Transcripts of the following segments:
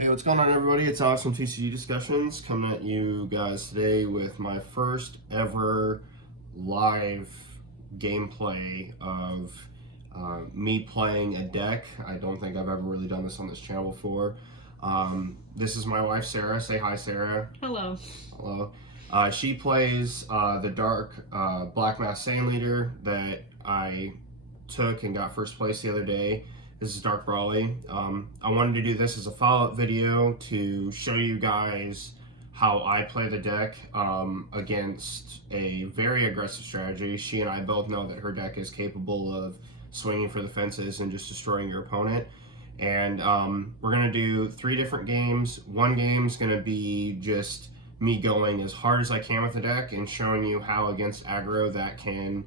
Hey, what's going on, everybody? It's Alex from TCG Discussions coming at you guys today with my first ever live gameplay of me playing a deck. I don't think I've ever really done this on this channel before. This is my wife, Sarah. Say hi, Sarah. Hello. Hello. She plays the Dark Black Mass Sand Leader that I took and got first place the other day. This is Dark Brawley. I wanted to do this as a follow-up video to show you guys how I play the deck against a very aggressive strategy. She and I both know that her deck is capable of swinging for the fences and just destroying your opponent. And we're going to do 3 different games. One game's going to be just me going as hard as I can with the deck and showing you how against aggro that can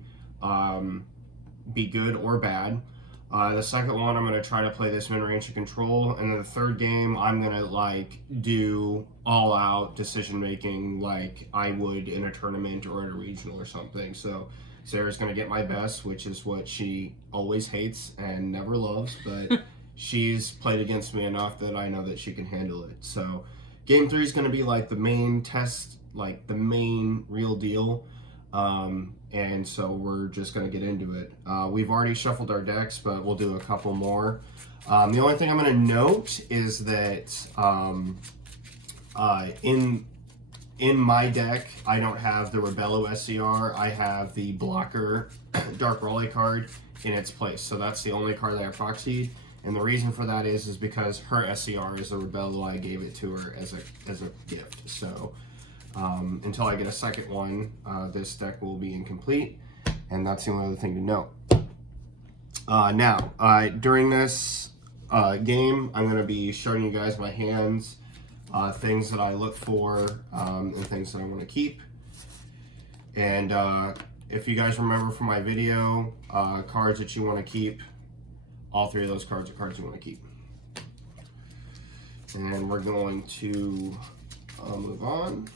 be good or bad. The second one, I'm going to try to play this mid-range to control, and then the third game, I'm going to do all-out decision-making like I would in a tournament or at a regional or something. So Sarah's going to get my best, which is what she always hates and never loves, but she's played against me enough that I know that she can handle it. So game 3 is going to be like the main test, like the main real deal. And so we're just going to get into it. We've already shuffled our decks, but we'll do a couple more. The only thing I'm going to note is that in my deck, I don't have the Rebello SCR. I have the blocker Dark Brawley card in its place. So that's the only card that I proxied. And the reason for that is because her SCR is the Rebello. I gave it to her as a gift. So until I get a second one, this deck will be incomplete, and that's the only other thing to note. Now, during this game, I'm going to be showing you guys my hands, things that I look for, and things that I want to keep. And if you guys remember from my video, cards that you want to keep, all 3 of those cards are cards you want to keep. And we're going to move on.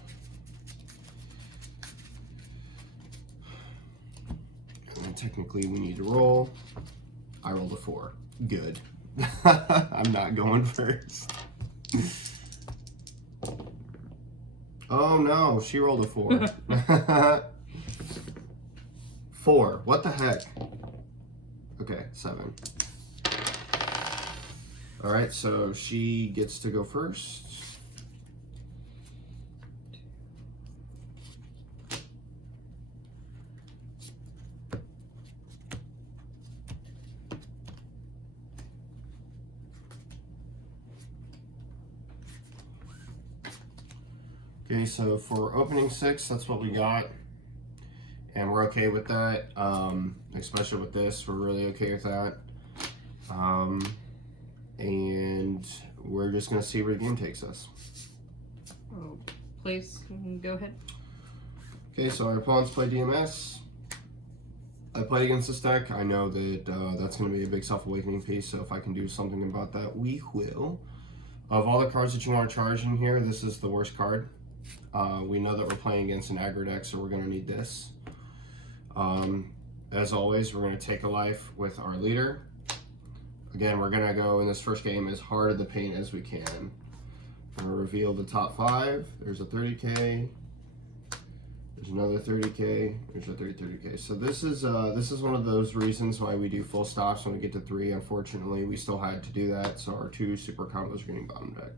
And technically we need to roll. I rolled a 4. Good. I'm not going first. Oh no, she rolled a 4. 4. What the heck? Okay, 7. Alright, so she gets to go first. Okay, so for opening 6, that's what we got, and we're okay with that, especially with this, we're really okay with that, and we're just going to see where the game takes us. Oh, please, go ahead. Okay, so our opponents play DMS. I played against this deck. I know that that's going to be a big self-awakening piece, so if I can do something about that, we will. Of all the cards that you want to charge in here, this is the worst card. We know that we're playing against an aggro deck, so we're going to need this. As always, we're going to take a life with our leader. Again, we're going to go in this first game as hard of the paint as we can. We're going to reveal the top 5. There's a 30k. There's another 30k. There's a 30k. So this is one of those reasons why we do full stops when we get to 3. Unfortunately, we still had to do that, so our 2 super combos are getting bottom deck.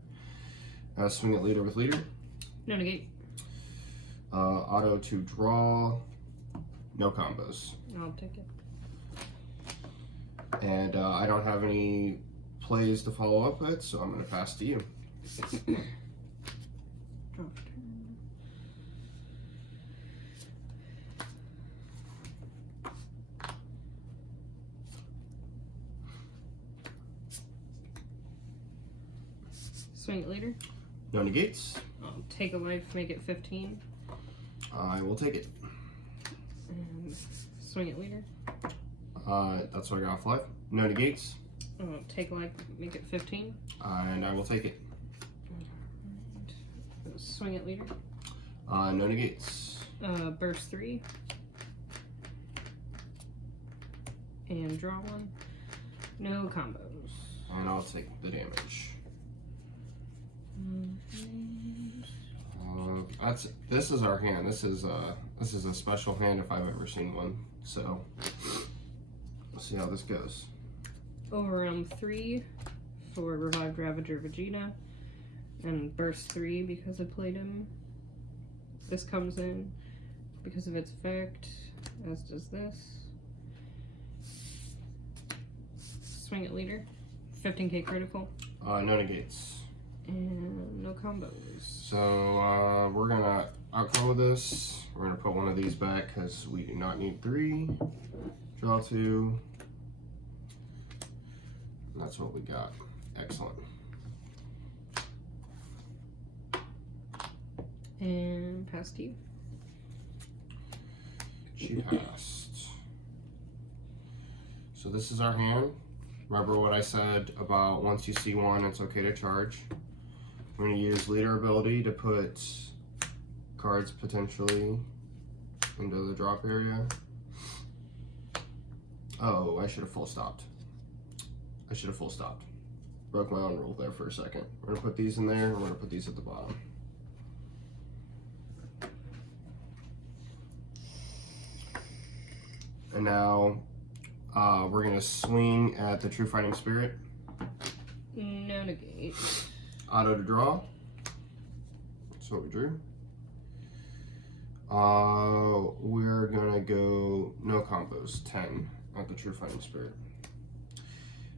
Swing at leader with leader. No negate. Auto to draw. No combos. I'll take it. And I don't have any plays to follow up with, so I'm going to pass to you. Draw for turn. Swing it later. No negates. I'll take a life, make it 15. I will take it. And swing it later. That's what I got off life. No negates. I'll take a life, make it 15. And I will take it. And swing it later. No negates. Burst 3. And draw 1. No combos. And I'll take the damage. this is our hand. This is a special hand if I've ever seen one. So let's see how this goes. Overwhelm 3 for Revived Ravager Vegeta, and Burst 3 because I played him. This comes in because of its effect, as does this. Swing at leader. 15k critical. No negates. And no combos. So we're gonna outcome this. We're gonna put one of these back because we do not need 3. Draw 2. And that's what we got. Excellent. And pass to you. She passed. So this is our hand. Remember what I said about once you see one, it's okay to charge. We're going to use leader ability to put cards potentially into the drop area. Oh, I should have full stopped. Broke my own rule there for a second. We're going to put these in there, and we're going to put these at the bottom. And now we're going to swing at the True Fighting Spirit. No negate. Auto to draw. That's what we drew. We're gonna go no combos, 10 at the True Fighting Spirit.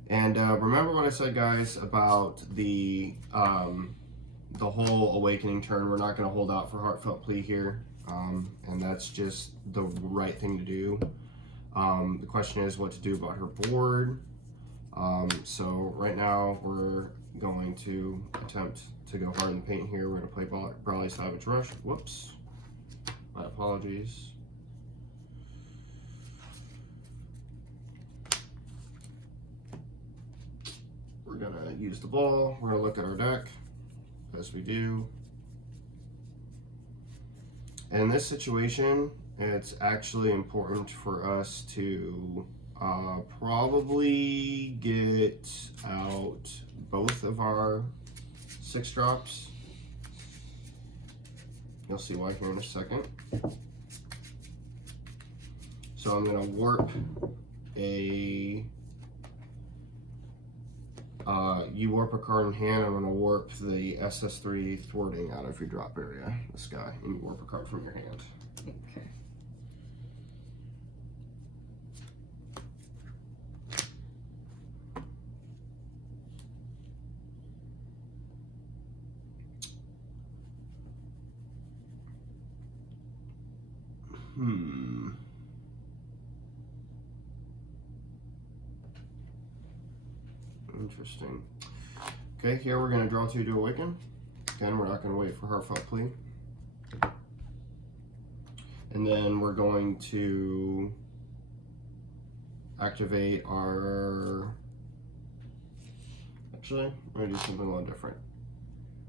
And remember what I said, guys, about the whole awakening turn. We're not gonna hold out for Heartfelt Plea here, and that's just the right thing to do. The question is what to do about her board. So right now we're going to attempt to go hard in the paint here. We're going to play Brawley Savage Rush. Whoops. My apologies. We're going to use the ball. We're going to look at our deck, as we do. And in this situation, it's actually important for us to probably get out both of our 6 drops. You'll see why here in a second. So I'm going to warp a you warp a card in hand. I'm going to warp the SS3 thwarting out of your drop area, this guy, and you warp a card from your hand. Okay. Interesting. Okay, here we're going to draw 2 to awaken. Again, we're not going to wait for Heartfelt Plea. And then we're going to activate our... Actually, we're going to do something a little different.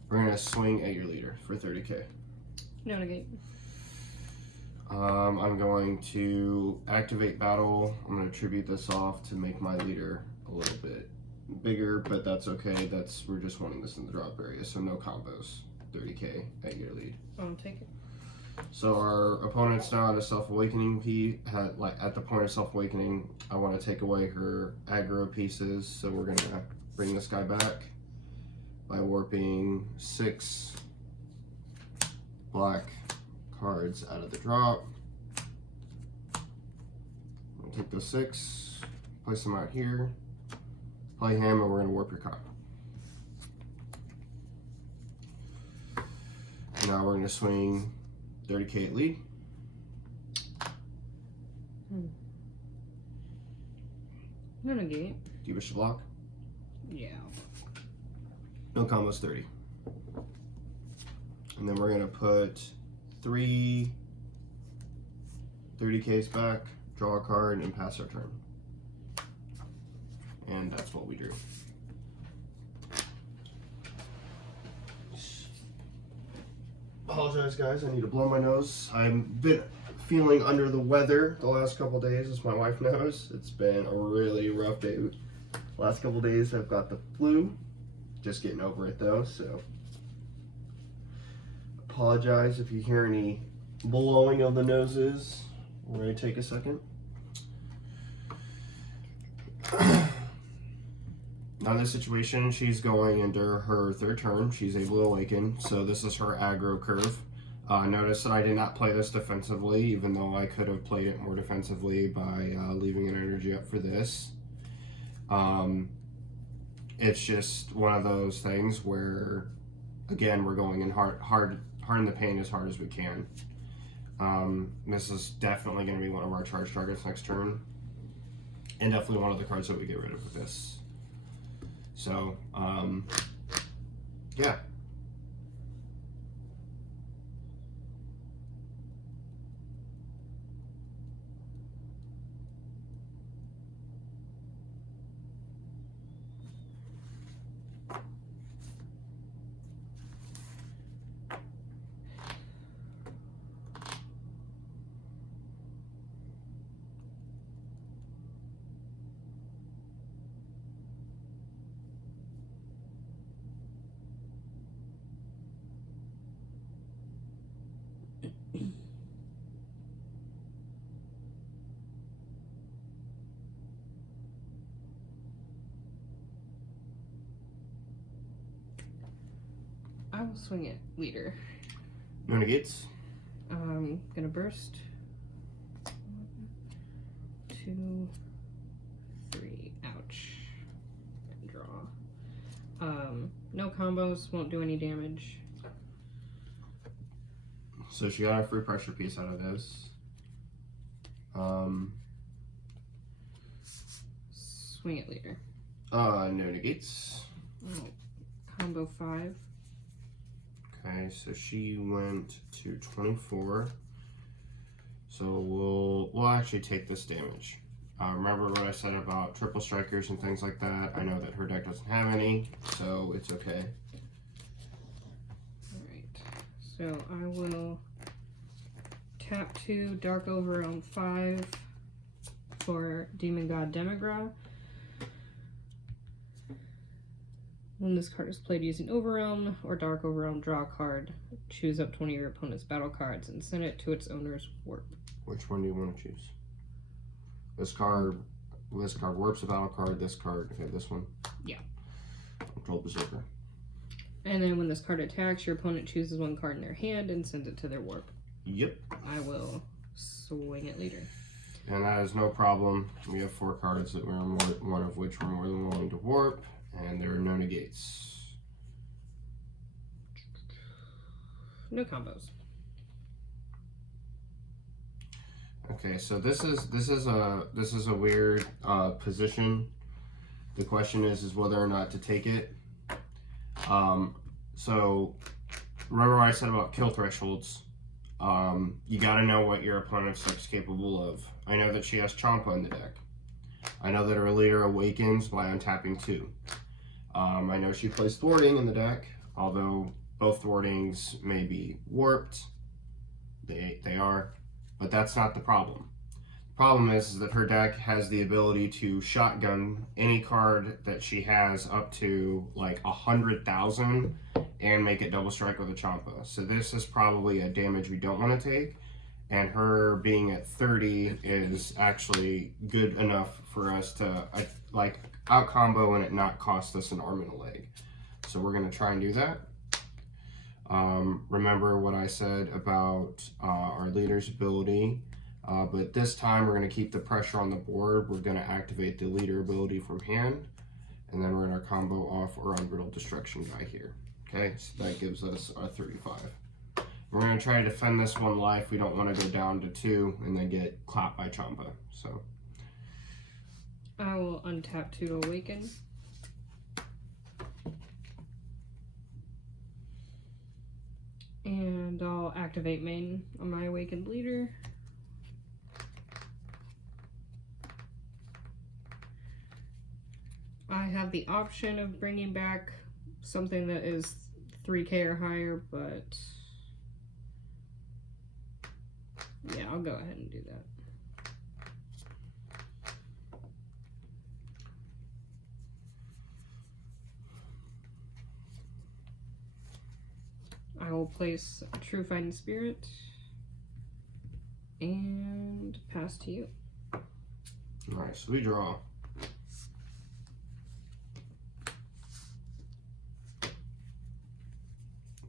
We're going to swing at your leader for 30k. No negate. I'm going to activate battle. I'm going to tribute this off to make my leader a little bit bigger, but that's okay. We're just wanting this in the drop area, so no combos. 30k at your lead. I'll take it. So our opponent's now at a self-awakening piece. At the point of self-awakening, I want to take away her aggro pieces, so we're going to bring this guy back by warping 6 black cards out of the drop. I'm going to take those 6, place them out here, play him, and we're going to warp your card. Now we're going to swing 30k at lead. No negate. Do you wish to block? Yeah. No combos, 30. And then we're going to put 3 30ks back, draw a card, and pass our turn. And that's what we drew. Apologize, guys. I need to blow my nose. I've been feeling under the weather the last couple days, as my wife knows. It's been a really rough day. Last couple days, I've got the flu. Just getting over it, though, so apologize if you hear any blowing of the noses. We're going to take a second. Now in this situation, she's going into her third turn. She's able to awaken, so this is her aggro curve. Notice that I did not play this defensively, even though I could have played it more defensively by leaving an energy up for this. It's just one of those things where, again, we're going in hard in the paint as hard as we can. This is definitely going to be one of our charge targets next turn, and definitely one of the cards that we get rid of with this. So, yeah. I will swing it, leader. No negates. Gonna burst. 1, 2, 3. Ouch. And draw. No combos, won't do any damage. So she got a free pressure piece out of this. Swing it, leader. No negates. Oh, combo 5. Okay, so she went to 24. So we'll actually take this damage. Remember what I said about triple strikers and things like that? I know that her deck doesn't have any, so it's okay. Alright, so I will tap 2, Dark Overwhelm 5 for Demon God Demigra. When this card is played using Overwhelm or Dark Overwhelm, draw a card. Choose up 20 of your opponent's battle cards and send it to its owner's warp. Which one do you want to choose? This card warps a battle card. This card, okay, this one. Yeah. Control Berserker. And then when this card attacks, your opponent chooses one card in their hand and sends it to their warp. Yep. I will swing it later. And that is no problem. We have 4 cards that one of which we're more than willing to warp, and there are no negates. No combos. Okay, so this is a weird position. The question is whether or not to take it. So remember what I said about kill thresholds. You got to know what your opponent's deck's capable of. I know that she has Champa in the deck. I know that her leader awakens by untapping 2. I know she plays thwarting in the deck, although both thwartings may be warped. They are, but that's not the problem. The problem is that her deck has the ability to shotgun any card that she has up to like 100,000 and make it double strike with a Champa. So this is probably a damage we don't want to take, and her being at 30 is actually good enough for us to like out combo and it not cost us an arm and a leg. So we're going to try and do that. Remember what I said about our leader's ability, but this time we're going to keep the pressure on the board. We're going to activate the leader ability from hand, and then we're going to combo off our Unbrittled Destruction guy here. Okay, so that gives us a 35. We're going to try to defend this one life. We don't want to go down to 2 and then get clapped by Champa. So I will untap 2 to awaken. And I'll activate main on my awakened leader. I have the option of bringing back something that is 3k or higher, but yeah, I'll go ahead and do that. I will place a True Fighting Spirit and pass to you. Alright, so we draw.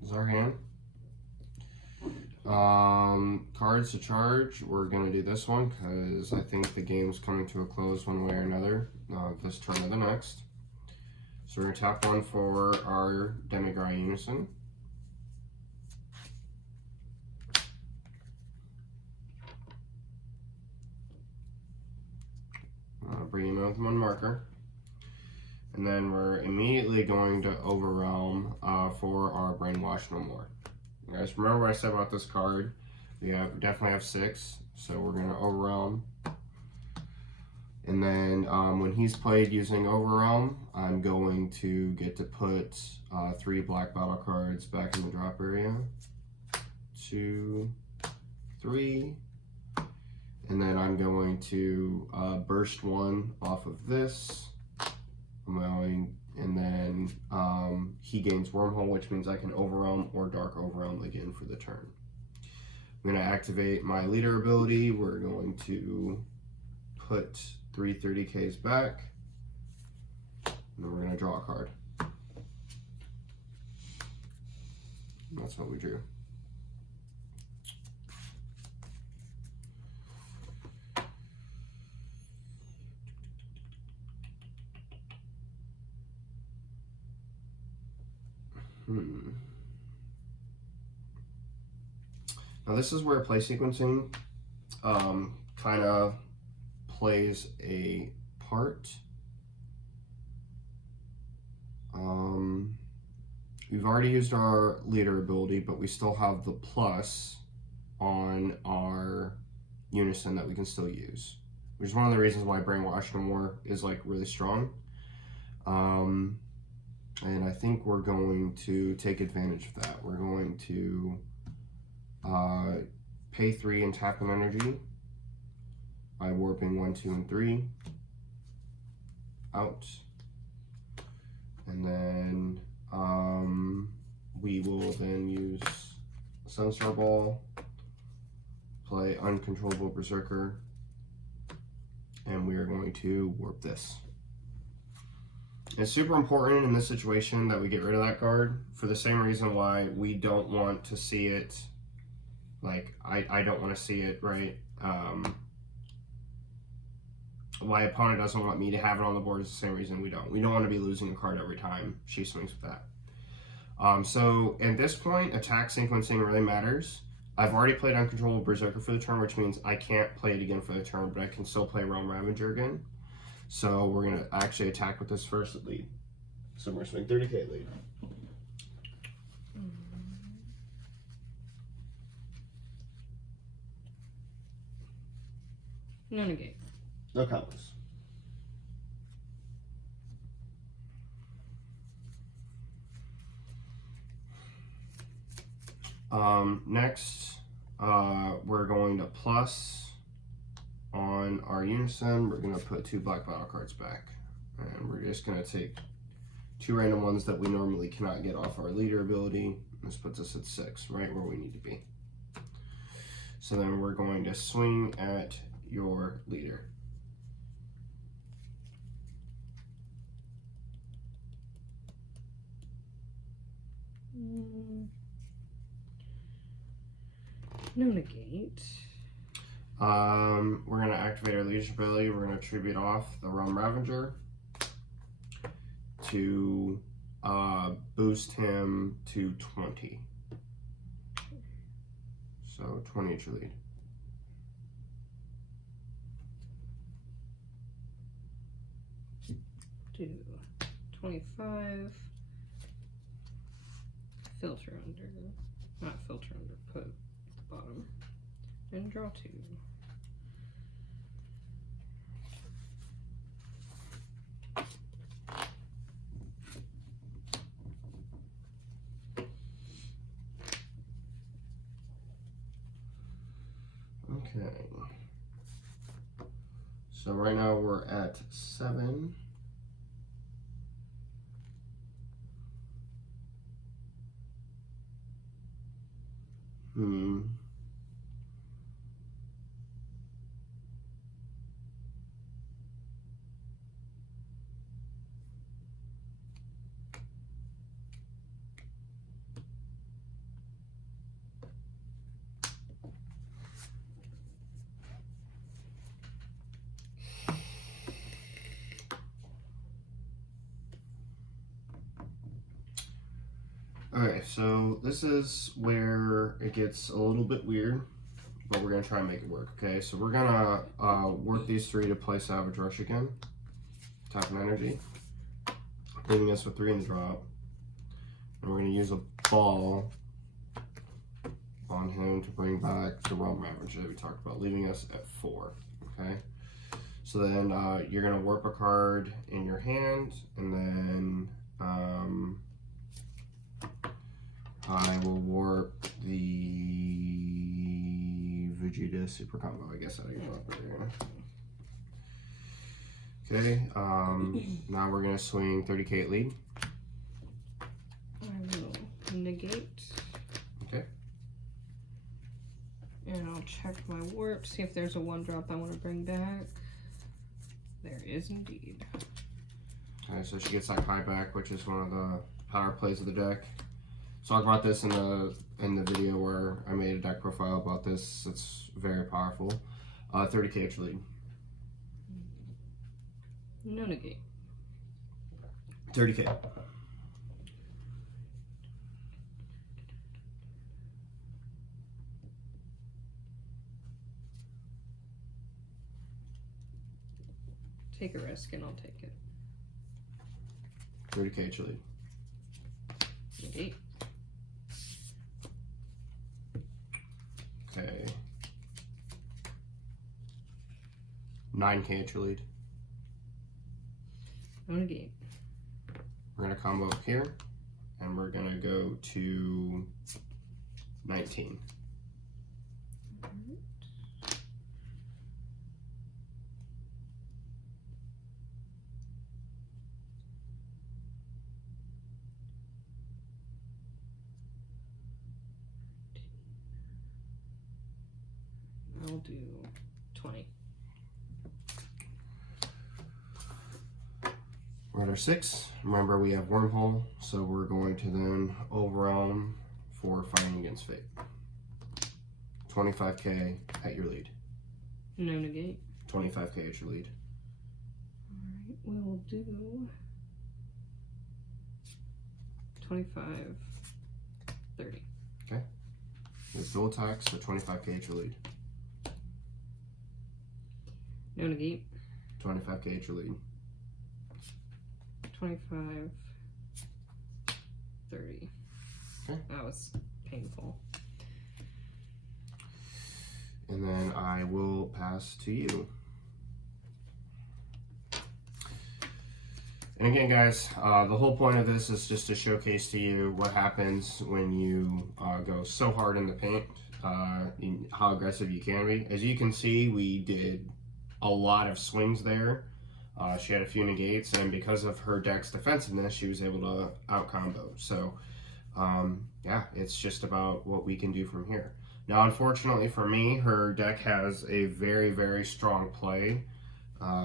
This is our hand. Cards to charge. We're gonna do this one because I think the game's coming to a close one way or another. This turn or the next. So we're gonna tap one for our Demigrai Unison. Bring him in with one marker. And then we're immediately going to Overwhelm for our Brainwash No More. You guys remember what I said about this card? We definitely have 6, so we're going to Overwhelm. And then when he's played using Overwhelm, I'm going to get to put 3 black battle cards back in the drop area. 2, 3. And then I'm going to burst 1 off of this. And then he gains Wormhole, which means I can Overwhelm or Dark Overwhelm again for the turn. I'm going to activate my leader ability. We're going to put 3 30Ks back. And then we're going to draw a card. And that's what we drew. Now this is where play sequencing kind of plays a part. We've already used our leader ability, but we still have the plus on our Unison that we can still use, which is one of the reasons why Brainwash No More is like really strong. And I think we're going to take advantage of that. We're going to pay 3 and tap an energy by warping 1, 2, and 3 out. And then we will then use Sunstar Ball, play Uncontrollable Berserker, and we are going to warp this. It's super important in this situation that we get rid of that card for the same reason why we don't want to see it, like, I don't want to see it, right? Why opponent doesn't want me to have it on the board is the same reason we don't. We don't want to be losing a card every time she swings with that. So at this point, attack sequencing really matters. I've already played Uncontrollable Berserker for the turn, which means I can't play it again for the turn, but I can still play Realm Ravager again. So we're going to actually attack with this first at lead. So we're swing 30k lead. No negate. No combos. Next, we're going to plus on our Unison. We're going to put 2 black battle cards back. And we're just going to take 2 random ones that we normally cannot get off our leader ability. This puts us at 6, right where we need to be. So then we're going to swing at your leader. No negate. We're going to activate our leadership ability. We're going to tribute off the Realm Ravager to boost him to 20. So 20 at your lead. Do 25. Filter under. Not filter under, put at the bottom. And draw 2. Okay. So right now we're at 7. Okay, so this is where it gets a little bit weird, but we're gonna try and make it work. Okay, so we're gonna work these 3 to play Savage Rush again. Tap an energy, leaving us with 3 in the drop, and we're gonna use a ball on him to bring back the Realm Ravager that we talked about, leaving us at 4. Okay, so then you're gonna warp a card in your hand, and then I will warp the Vegeta Super Combo. I guess I can go up there. Okay, now we're gonna swing 30k at lead. I will negate. Okay. And I'll check my warp, see if there's a 1-drop I want to bring back. There is indeed. Okay, so she gets that Kai back, which is one of the power plays of the deck. So talk about this in the video where I made a deck profile about this. It's very powerful. 30k at your lead. No negate. 30k. Take a risk and I'll take it. 30k at your lead. Negate. Okay. 9k at your lead. No negate. We're gonna combo up here, and we're gonna go to 19. I'll do 20. We're at our 6. Remember, we have Wormhole, so we're going to then overwhelm for Fighting Against Fate. 25k at your lead. No negate. 25k at your lead. Alright, we'll do 25, 30. Okay. There's dual attacks, so 25k at your lead. No negate. 25k at your lead. 25, 30. Okay. That was painful. And then I will pass to you. And again, guys, the whole point of this is just to showcase to you what happens when you go so hard in the paint, how aggressive you can be. As you can see, we did a lot of swings there. She had a few negates, and because of her deck's defensiveness, she was able to out-combo. So, yeah, it's just about what we can do from here. Now, unfortunately for me, her deck has a very, very strong play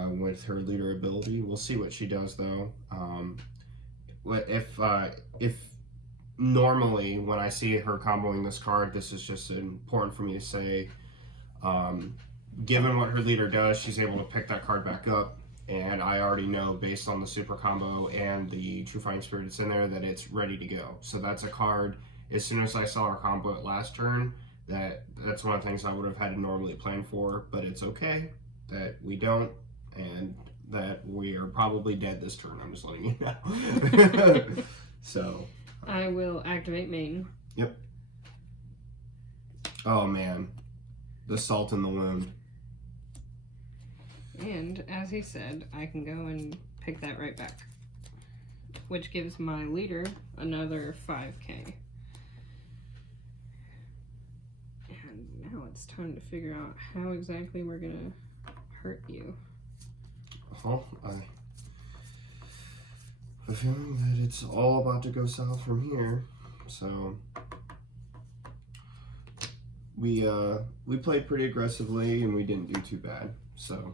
with her leader ability. We'll see what she does, though. If normally when I see her comboing this card, this is just important for me to say, given what her leader does, she's able to pick that card back up. And I already know, based on the super combo and the True Fighting Spirit that's in there, that it's ready to go. So that's a card, as soon as I saw her combo it last turn, that's one of the things I would have had to normally plan for, but it's okay that we don't, and that we are probably dead this turn. I'm just letting you know. So. I will activate main. Yep. Oh man. The salt in the wound. And, as he said, I can go and pick that right back. Which gives my leader another 5k. And now it's time to figure out how exactly we're gonna hurt you. Well, I have a feeling that it's all about to go south from here. So, we played pretty aggressively and we didn't do too bad. So.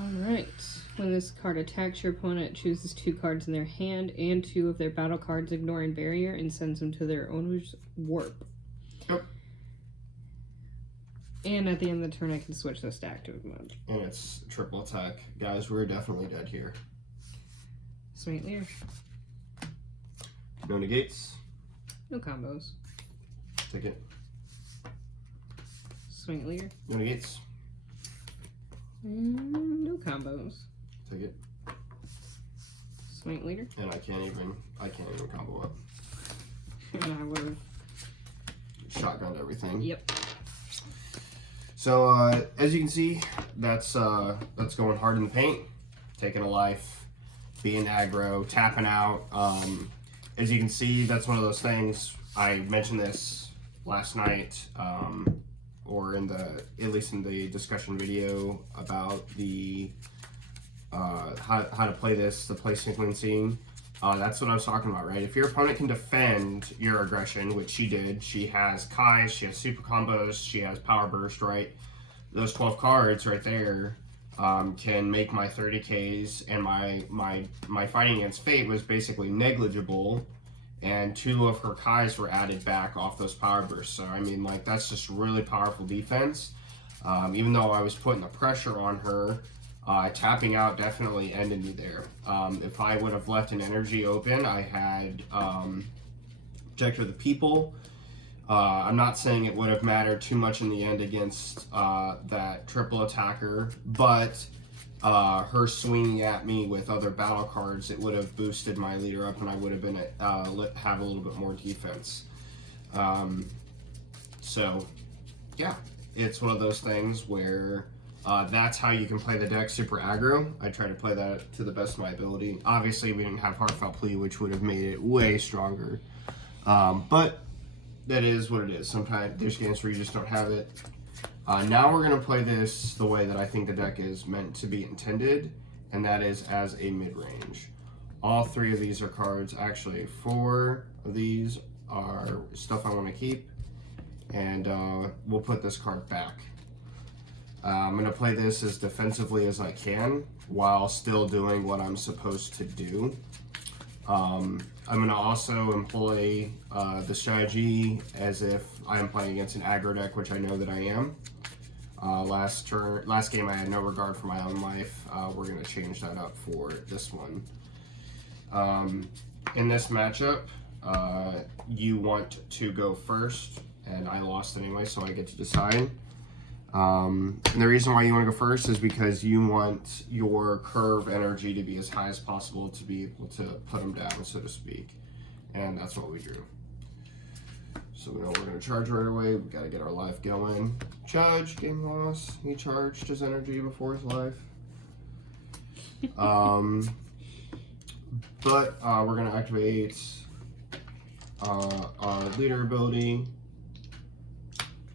Alright. When this card attacks your opponent, chooses 2 cards in their hand and 2 of their battle cards, ignoring barrier, and sends them to their owner's warp. Yep. And at the end of the turn, I can switch the stack to a mode. And it's triple attack. Guys, we're definitely dead here. Sweet leader. No negates. No combos. Take it. Sweet leader. No negates. No combos. Take it. Sweet leader. And I can't even combo up. And I would have Shotgunned everything. Yep. So as you can see, that's going hard in the paint, taking a life, being aggro, tapping out. As you can see, that's one of those things. I mentioned this last night, or at least in the discussion video about the how to play this, the play sequencing. That's what I was talking about, right? If your opponent can defend your aggression, which she did, she has Kais, she has super combos, she has power burst, right? Those 12 cards right there can make my 30Ks, and my fighting against Fate was basically negligible, and 2 of her Kais were added back off those power bursts. So I mean, like, that's just really powerful defense. Even though I was putting the pressure on her, tapping out definitely ended me there. If I would have left an energy open, I had Protector of the People. I'm not saying it would have mattered too much in the end against that triple attacker, but her swinging at me with other battle cards, it would have boosted my leader up, and I would have been have a little bit more defense. So, yeah, it's one of those things where that's how you can play the deck super aggro. I try to play that to the best of my ability. Obviously, we didn't have Heartfelt Plea, which would have made it way stronger. But that is what it is. Sometimes there's games where you just don't have it. Now we're going to play this the way that I think the deck is meant to be intended, and that is as a mid-range. All 3 of these are cards. Actually, 4 of these are stuff I want to keep, and we'll put this card back. I'm going to play this as defensively as I can while still doing what I'm supposed to do. I'm going to also employ the strategy as if I'm playing against an aggro deck, which I know that I am. Last game I had no regard for my own life. We're going to change that up for this one. In this matchup, you want to go first, and I lost anyway, so I get to decide. And the reason why you want to go first is because you want your curve energy to be as high as possible to be able to put them down, so to speak. And that's what we drew. So we know we're going to charge right away. We've got to get our life going. Judge, game loss. He charged his energy before his life. But we're going to activate our leader ability.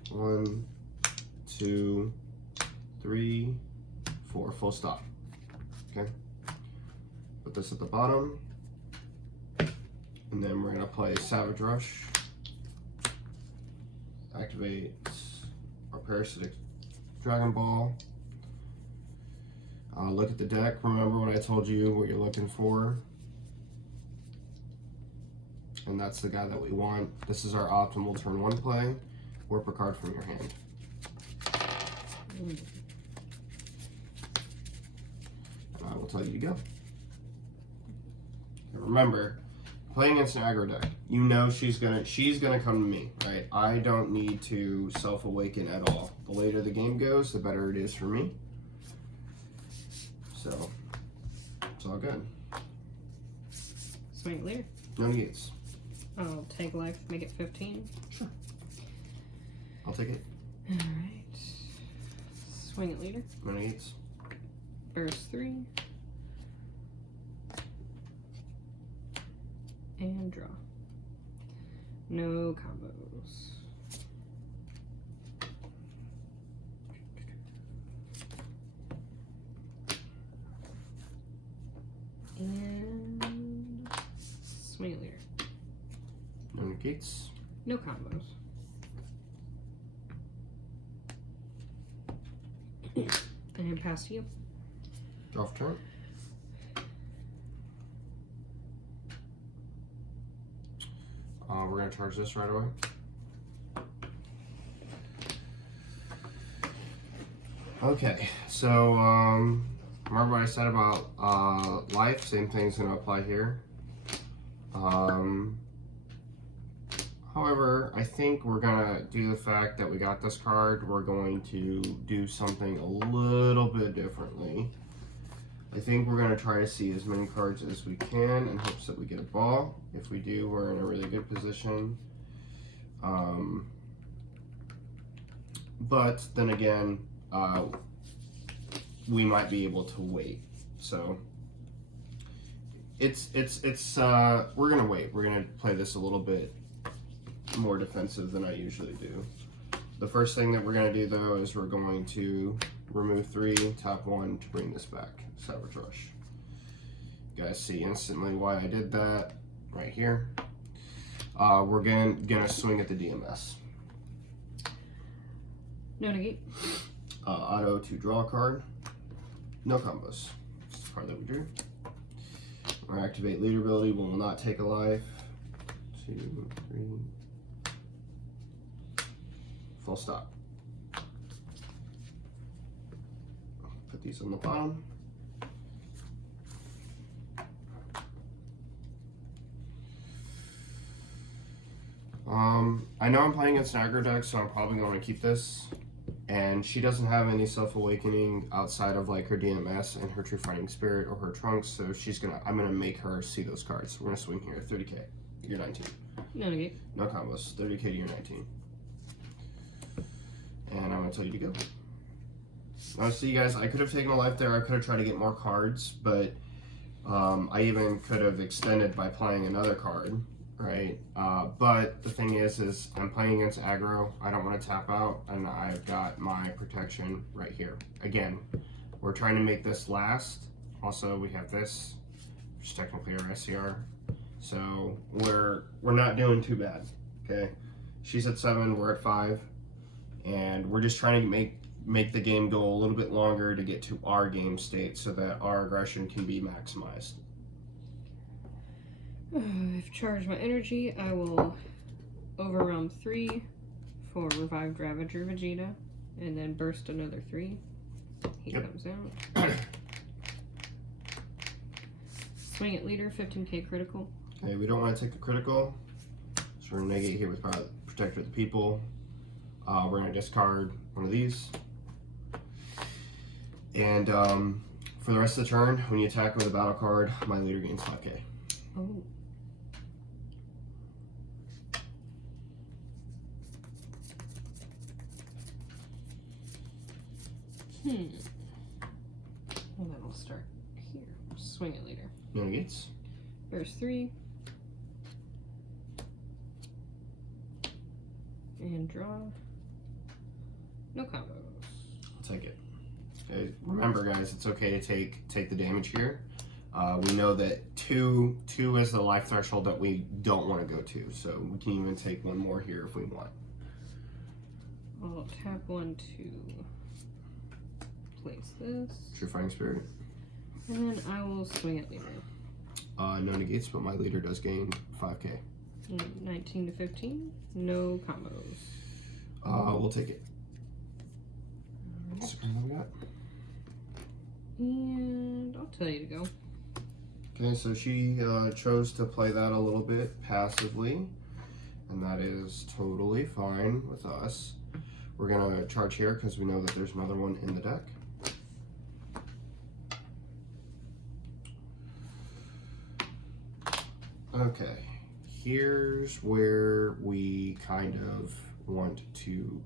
1, 2, 3, 4, full stop. Okay. Put this at the bottom. And then we're going to play Savage Rush. Activate our Parasitic Dragon Ball. Look at the deck. Remember what I told you what you're looking for. And that's the guy that we want. This is our optimal turn 1 play. Warp a card from your hand. And I will tell you to go. And remember, playing against an aggro deck, you know she's gonna come to me, right? I don't need to self-awaken at all. The later the game goes, the better it is for me. So it's all good. Swing leader. No negates. I'll take life, make it 15. Sure. I'll take it. Alright. Swing it leader. No negates. Burst 3. And draw. No combos. negates. No combos. And pass to you. Draw for turn. We're going to charge this right away. Okay, so remember what I said about life? Same thing's going to apply here. However, I think we're going to do the fact that we got this card, we're going to do something a little bit differently. I think we're going to try to see as many cards as we can in hopes that we get a ball. If we do, we're in a really good position. But then again, we might be able to wait. So we're gonna wait. We're gonna play this a little bit more defensive than I usually do. The first thing that we're gonna do though is we're going to remove 3, tap 1 to bring this back. Savage Rush. You guys see instantly why I did that right here. We're gonna swing at the DMS. No negate. Auto to draw a card. No combos. It's the card that we drew. Our activate leader ability will not take a life. 2, 3. Full stop. Put these on the bottom. I know I'm playing against an aggro deck, so I'm probably going to keep this. And she doesn't have any self-awakening outside of like her DMS and her True Fighting Spirit or her Trunks, so I'm gonna make her see those cards. So we're gonna swing here, 30k. You're 19. No negate. No combos. 30k to your 19. And I'm gonna tell you to go. Now, see, you guys, I could have taken a life there. I could have tried to get more cards, but I even could have extended by playing another card. Right, but the thing is I'm playing against aggro. I don't want to tap out, and I've got my protection right here. Again, we're trying to make this last. Also, we have this, which is technically our SCR. So we're not doing too bad. Okay, she's at 7, we're at 5, and we're just trying to make the game go a little bit longer to get to our game state so that our aggression can be maximized. I've charged my energy. I will overwhelm 3 for Revived Ravager Vegeta, and then burst another 3. He comes out. Swing at leader, 15k critical. Okay, we don't want to take the critical, so we're going to negate here with Protector of the People. We're going to discard one of these. And for the rest of the turn, when you attack with a battle card, my leader gains 5k. Oh. And then we'll start here. Swing it later. No negates. There's 3. And draw. No combos. I'll take it. Okay, remember guys, it's okay to take the damage here. We know that 2 is the life threshold that we don't want to go to, so we can even take 1 more here if we want. I'll tap 1 to place this. True Fighting Spirit. And then I will swing at leader. No negates, but my leader does gain 5k. 19 to 15. No combos. We'll take it. That's the card we got. And I'll tell you to go. Okay, so she chose to play that a little bit passively, and that is totally fine with us. We're gonna charge here because we know that there's another one in the deck. Okay, here's where we kind of want to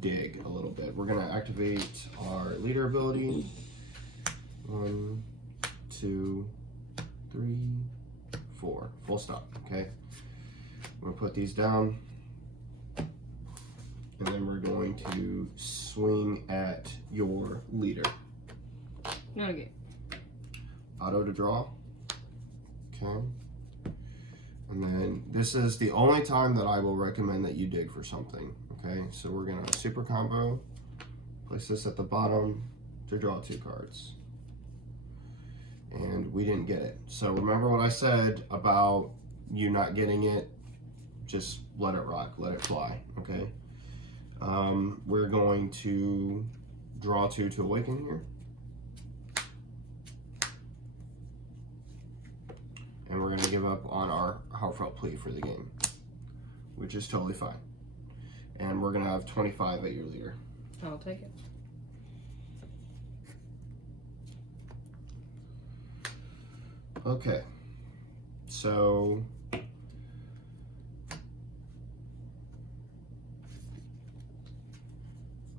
dig a little bit. We're gonna activate our leader ability. 1, 2, 3, 4. Full stop. Okay. I'm gonna put these down, and then we're going to swing at your leader. No negate. Auto to draw. Okay. And then this is the only time that I will recommend that you dig for something. Okay, so we're gonna super combo, place this at the bottom to draw 2 cards. And we didn't get it. So remember what I said about you not getting it, just let it rock, let it fly, okay? We're going to draw 2 to awaken here. And we're gonna give up on our heartfelt plea for the game, which is totally fine. And we're gonna have 25 at your leader. I'll take it. Okay, so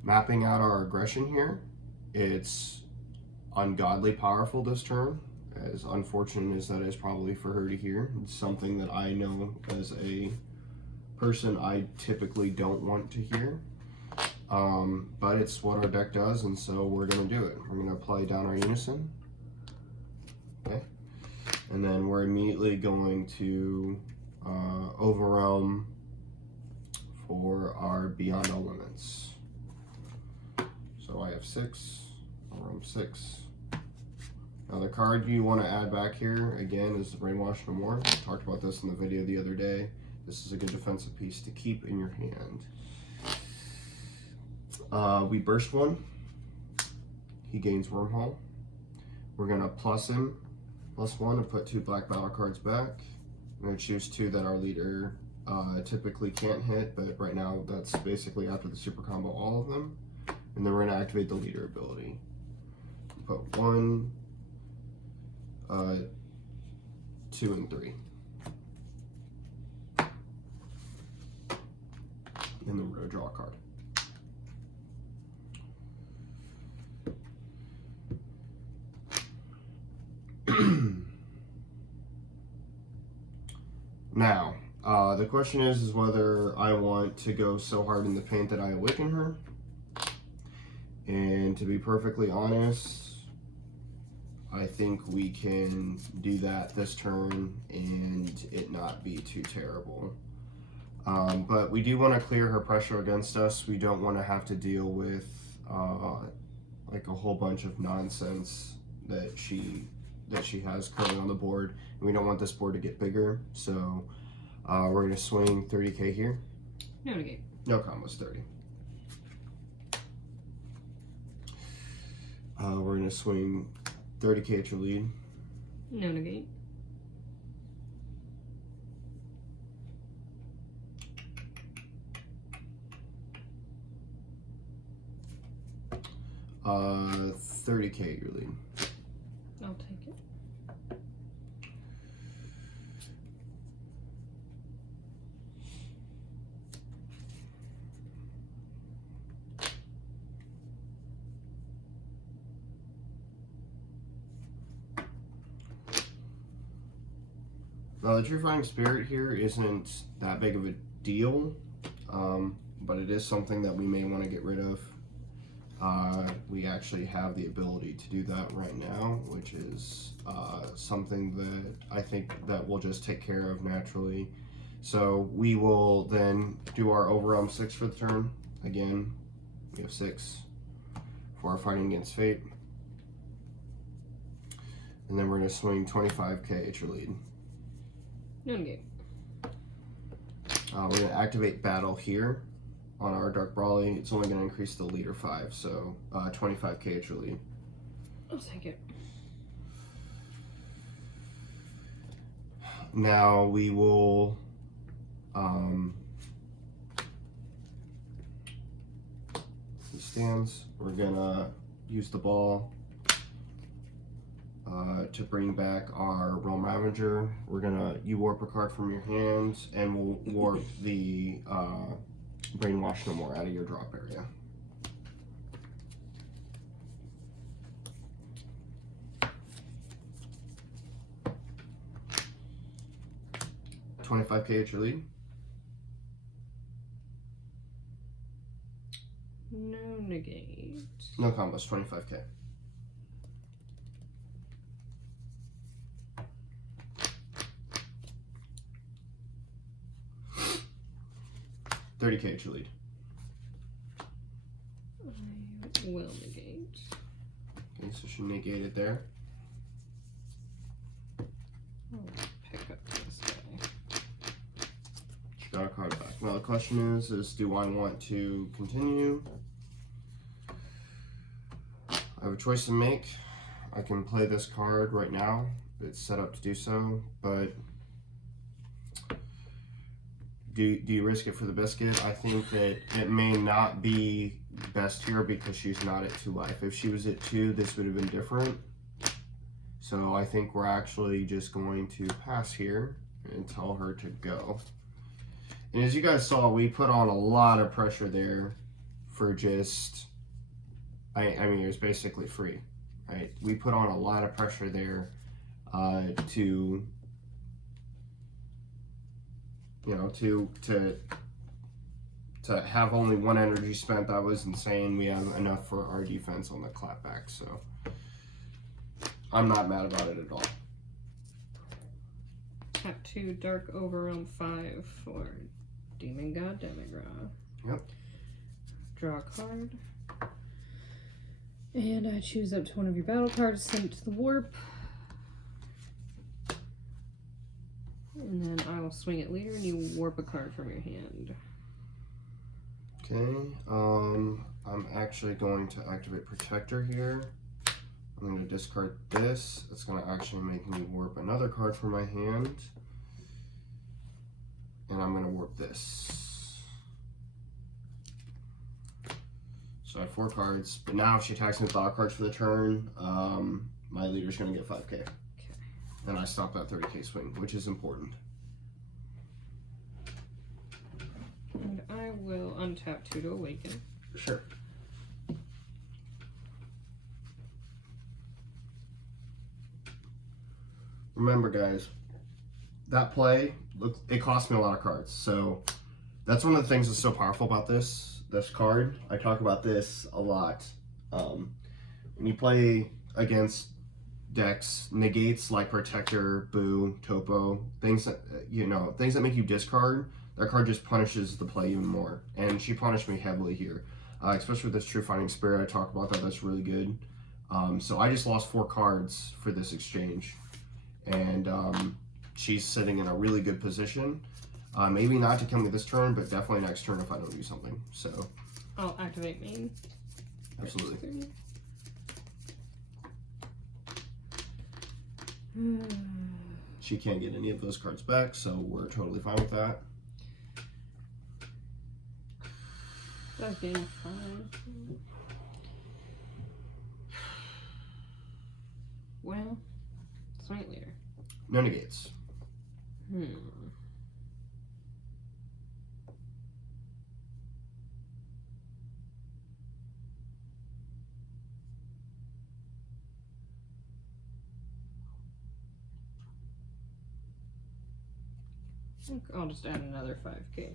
mapping out our aggression here, it's ungodly powerful this turn, as unfortunate as that is probably for her to hear. It's something that I know as a person I typically don't want to hear, but it's what our deck does, and so we're going to do it. We're going to play down our unison, okay? And then we're immediately going to overwhelm for our Beyond All Limits. So I have 6, overwhelm 6. Now the card you want to add back here, again, is the Brainwash No More. I talked about this in the video the other day. This is a good defensive piece to keep in your hand. We burst 1. He gains Wormhole. We're going to plus him. +1 to put 2 black battle cards back. I'm going to choose 2 that our leader typically can't hit, but right now that's basically after the super combo all of them. And then we're going to activate the leader ability. Put 1, 2, and 3. And then we're going to draw a card. Now, the question is whether I want to go so hard in the paint that I awaken her. And to be perfectly honest, I think we can do that this turn and it not be too terrible. But we do want to clear her pressure against us. We don't want to have to deal with like a whole bunch of nonsense that she has currently on the board. And we don't want this board to get bigger. So we're going to swing 30k here. No negate. No combos, 30. We're going to swing 30k at your lead. No negate. Uh, 30k at your lead. I'll take it. Now, the True Fighting Spirit here isn't that big of a deal, but it is something that we may want to get rid of. We actually have the ability to do that right now, which is something that I think that we'll just take care of naturally. So we will then do our overwhelm 6 for the turn. Again, we have 6 for our Fighting Against Fate. And then we're going to swing 25k at your lead. No negate. We're going to activate Battle here on our Dark Brawly. It's only going to increase the leader 5, so 25k at your lead. I'll take it. Now we will he stands. We're gonna use the ball to bring back our Realm Ravager. We're gonna warp a card from your hands, and we'll warp the Brainwash No More out of your drop area. $25k at your lead. No negate. No combos, 25k. 30k at your lead. I will negate. Okay, so she negated there. I'll pick up this guy. She got a card back. Now the question is do I want to continue? I have a choice to make. I can play this card right now. It's set up to do so, but do you risk it for the biscuit? I think that it may not be best here because she's not at 2 life. If she was at 2, this would have been different. So I think we're actually just going to pass here and tell her to go. And as you guys saw, we put on a lot of pressure there for just, I mean, it was basically free, right? We put on a lot of pressure there to, you know, to have only 1 energy spent. That was insane. We have enough for our defense on the clapback, so I'm not mad about it at all. Tap 2, Dark Overwhelm 5 for Demon God Demigra. Yep. Draw a card. And I choose up to one of your battle cards, send it to the warp. And then I will swing it later and you warp a card from your hand. Okay, I'm actually going to activate Protector here. I'm going to discard this. It's going to actually make me warp another card from my hand. And I'm going to warp this. So I have 4 cards, but now if she attacks me with battle cards for the turn, my leader's going to get 5k. Okay. And I stop that 30k swing, which is important. And I will untap 2 to awaken. Sure. Remember, guys, that play, look, it cost me a lot of cards. So that's one of the things that's so powerful about this card. I talk about this a lot. When you play against decks, negates like Protector, Boo, Topo, things that, you know, things that make you discard, that card just punishes the play even more. And she punished me heavily here, especially with this True Fighting Spirit. I talk about that. That's really good. So I just lost 4 cards for this exchange. And she's sitting in a really good position. Maybe not to kill me this turn, but definitely next turn if I don't do something. So I'll activate main. Absolutely. She can't get any of those cards back, so we're totally fine with that. That's game 5. Well, swing it later. No negates. I'll just add another 5k.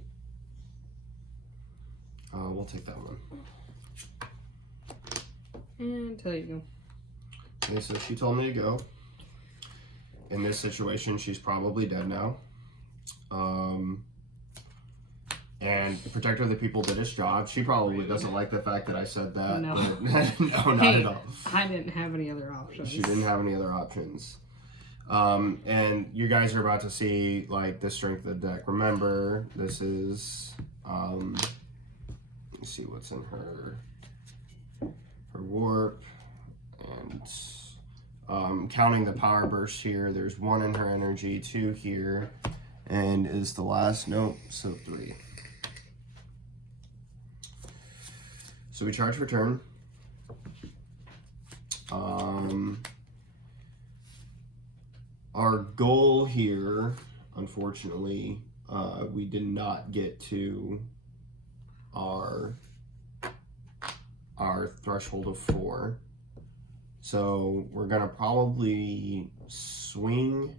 We'll take that one. And tell you to go. Okay, so she told me to go. In this situation, she's probably dead now. And the Protector of the People did his job. She probably doesn't like the fact that I said that. No. But no, not at all. I didn't have any other options. She didn't have any other options. And you guys are about to see like the strength of the deck. Remember, this is let me see what's in her warp, and counting the power burst here, there's 1 in her energy, 2 here, and is the last, nope, so 3. So we charge for turn. Our goal here, unfortunately, we did not get to our threshold of 4. So we're gonna probably swing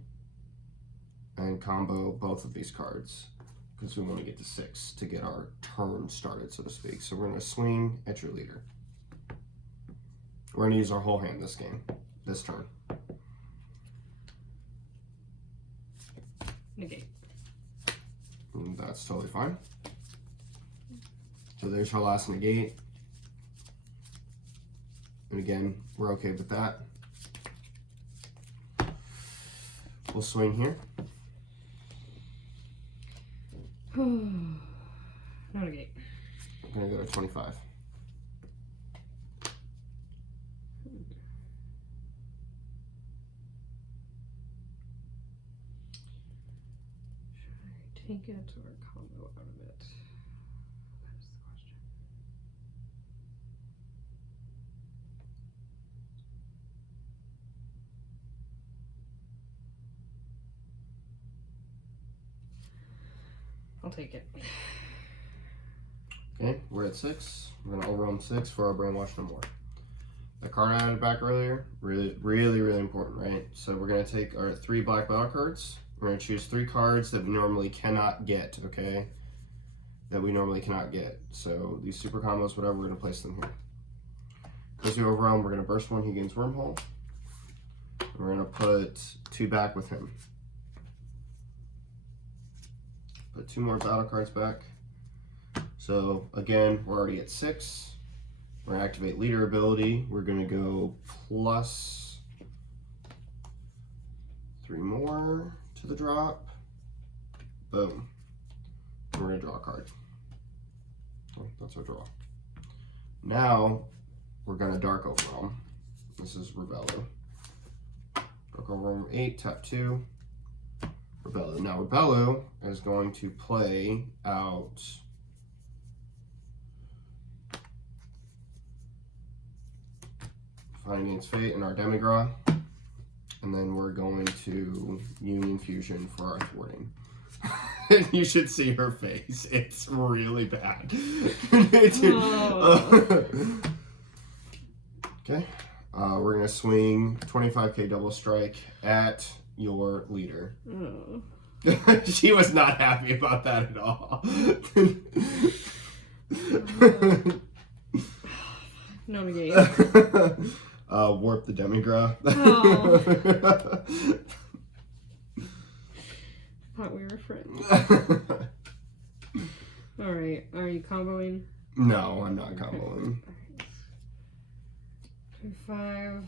and combo both of these cards because we want to get to 6 to get our turn started, so to speak. So we're gonna swing at your leader. We're gonna use our whole hand this game, this turn. Negate. And that's totally fine. So there's her last negate. And again, we're okay with that. We'll swing here. No negate. I'm gonna go to 25. Take it or combo out of it? That is the question. I'll take it. Okay, we're at 6. We're gonna overwhelm 6 for our Brainwash No More. The card I added back earlier, really important, right? So we're gonna take our 3 black battle cards. We're gonna choose 3 cards that we normally cannot get, okay? That we normally cannot get. So these super combos, whatever, we're gonna place them here. Goes to overwhelm, we're gonna burst 1, he gains wormhole. We're gonna put 2 back with him. Put 2 more battle cards back. So again, we're already at 6. We're gonna activate leader ability. We're gonna go plus 3 more to the drop. Boom. We're gonna draw a card. Oh, that's our draw. Now we're gonna Dark Overwhelm. This is Rebello. Dark Overwhelm 8, tap 2. Rebello. Now Rebello is going to play out Fighting Against Fate and our Demigra. And then we're going to Union Fusion for our thwarting. You should see her face. It's really bad. Okay. We're going to swing 25k double strike at your leader. Oh. She was not happy about that at all. No negate. Warp the Demigra. Oh. Thought we were friends. Alright, are you comboing? No, I'm not comboing. Okay. 5.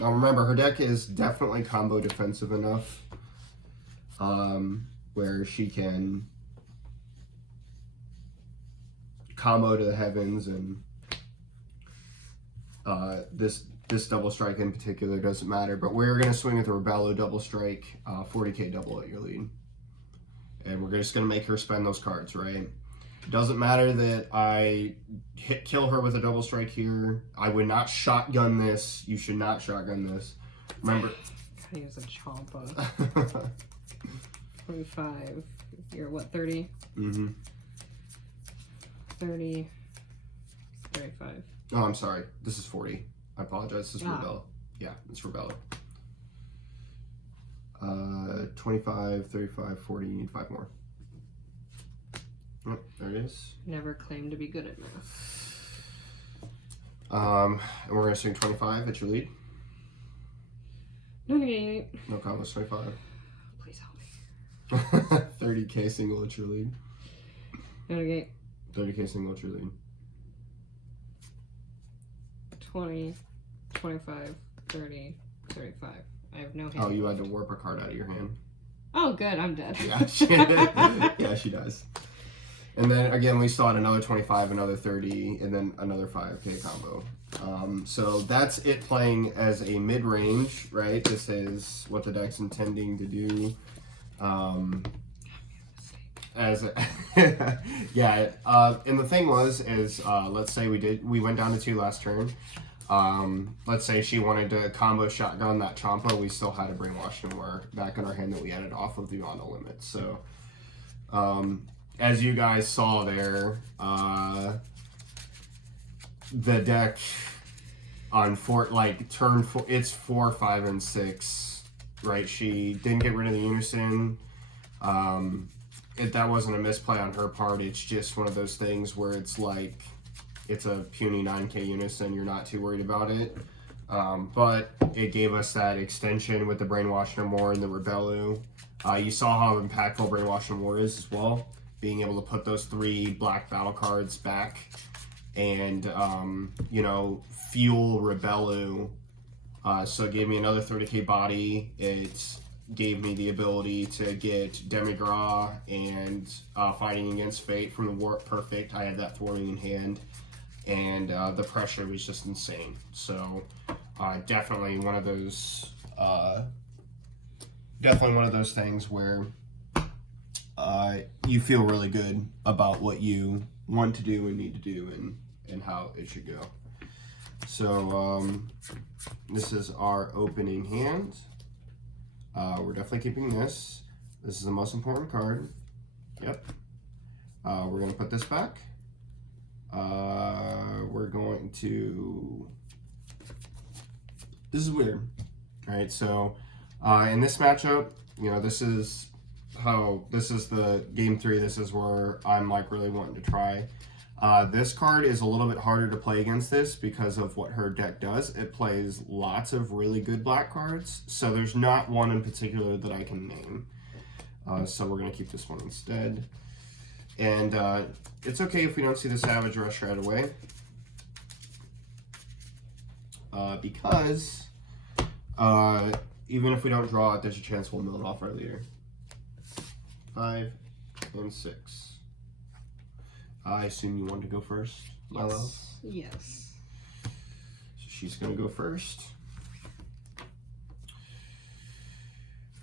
Remember, her deck is definitely combo defensive enough where she can combo to the heavens, and this double strike in particular doesn't matter, but we're going to swing with the Rebello double strike, 40k double at your lead. And we're just going to make her spend those cards, right? It doesn't matter that I kill her with a double strike here. I would not shotgun this. You should not shotgun this. Remember... Gotta use a Champa. 25. You're what, 30? Mm-hmm. 30. 35. Oh, I'm sorry. This is 40. I apologize. This is Rebello. Yeah, it's Rebello. 25, 35, 40. You need 5 more. Yep, there it is. Never claimed to be good at math. And we're going to swing 25 at your lead. No negate. No combos, 25. Please help me. 30k single at your lead. No negate. 30k single at your lead. 20, 25, 30, 35. I have no hand. Oh, you had to warp a card out of your hand. Oh, good. I'm dead. Yeah, she does. And then again, we still had another 25, another 30, and then another 5k combo. So that's it playing as a mid-range, right? This is what the deck's intending to do. Yeah, and the thing was, let's say we went down to 2 last turn. Let's say she wanted to combo shotgun that Champa, we still had a Brainwash No More back in our hand that we added off of the Beyond the Limit. So, as you guys saw there, the deck on turn 4, it's 4, 5, and 6, right? She didn't get rid of the Unison. That wasn't a misplay on her part. It's just one of those things where it's like, it's a puny 9k Unison. You're not too worried about it. But it gave us that extension with the Brainwash No More and the Rebello. You saw how impactful Brainwash No More is as well. being able to put those 3 black battle cards back and, you know, fuel Rebellu. So it gave me another 30k body. It gave me the ability to get Demigra and Fighting Against Fate from the Warp Perfect. I had that thwarting in hand, and the pressure was just insane. So definitely one of those things where you feel really good about what you want to do and need to do and how it should go. So this is our opening hand. We're definitely keeping this. This is the most important card. Yep. We're going to put this back. We're going to... This is weird. Alright, so in this matchup, you know, this is the game 3. This is where I'm like really wanting to try. This card is a little bit harder to play against this because of what her deck does. It plays lots of really good black cards, so there's not one in particular that I can name. So we're going to keep this one instead. And it's okay if we don't see the Savage Rush right away. Because even if we don't draw it, there's a chance we'll mill it off our leader. 5 and 6. I assume you want to go first, Milo? Yes. So she's going to go first.